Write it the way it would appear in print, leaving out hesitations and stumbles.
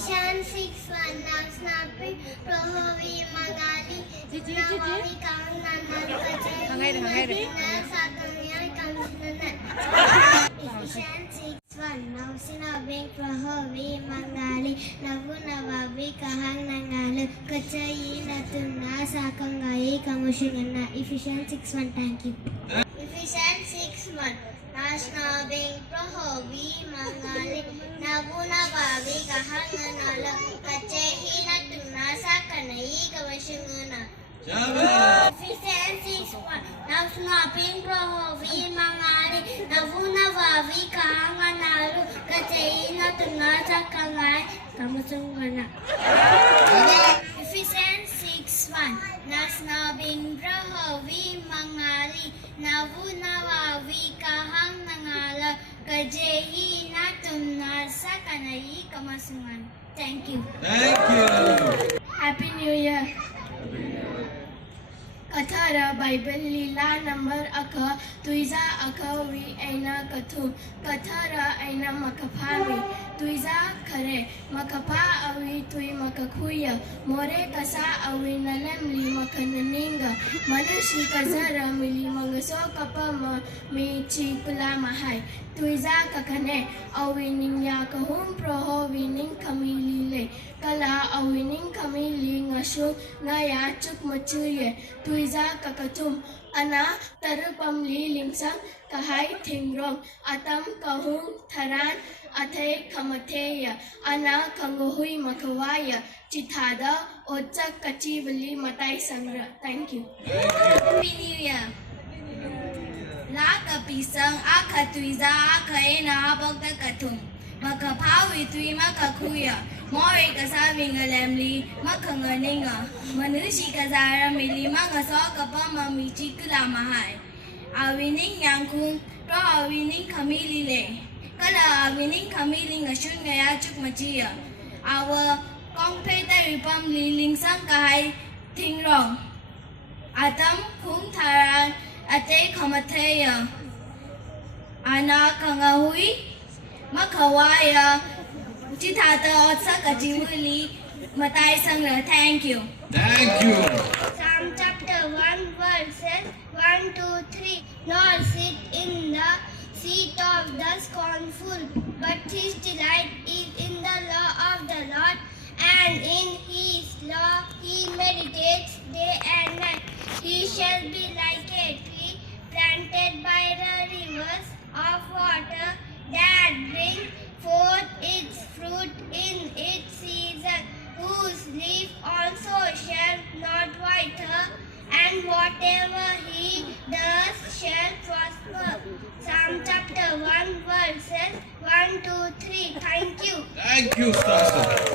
Ephesians 6:1 Now snapping Prohovi Magali Nawavi Kanganan Kachay Sakanya Kanganan Ephesians 6:1 Now snapping Prohovi Magali Navu Nawavi Kanganan Kachay Natuna Sakangai Kamushingana Ephesians 6:1 Thank you. Ephesians 6:1 Nasnabing Prohovi Mangali Nabuna Babi Kahanganala Kachehina Tunasa Kanai Kavashungana. Ephesians 6:1 Nasnabing Prohovi Mangali Nabuna Babi Kahanganala Kachehina Tunasa Kanai Kavashungana. Ephesians 6:1 Nasnabing Prohovi Mangali Nabuna Babi Kahanganala Kajehi Natuna Sakanai Kamasungan. Thank you. Thank you. Happy New Year. Kathara Bible Lila number Aka Tuiza Aka we Aina Kathu Kathara Aina Makapami Tuiza Kare Makapa Awi Tui Makakuya More Kasa Awi Nalemli Makananinga Manushi Kazara Mili Mangaso Kapama Mi Chikula Mahai Tuiza Kakane Awi Ninya Kahum Proho Wining Kamili Kala Awining Kamili Ngashu Naya Chuk Machuye Tuiza Kakatum Ana Tarupam Li Lingsang Kahai Tingrong Atam Kahum Taran Ate Kamateya Ana Kangohui Makawaya Chitada Ocha Kachivali Matai Sangra. Thank you. Happy New Year. La Kapisang Akatuiza Akaena Bogda Katum Makapawi Tui Makakuya Mori Kasaving Alemli Makanganinga Manushi Kazara Mili Mangasoka Pama Michikula Mahai Awining Yankun Pro Awining Kamili Kala Awining Kamili Ngashungaya Chuk Machia Our Competa Ripam Liling Sankahai Tingrong Atam Kung Taran Ate Kamateya Ana Kangahui Makawaya Chitata Otsaka Jimuli Matai Sangra. Thank you. Thank you. Psalm chapter 1 verses 1 to 3. Nor sit in the seat of the scornful, but his delight is in the law of the Lord, and in his law he meditates day and night. He shall be like a tree planted by the rivers of water that bring forth its fruit in its season, whose leaf also shall not wither, and whatever he does shall prosper. Psalm chapter 1 verses 1 to 3. Thank you. Thank you, Pastor.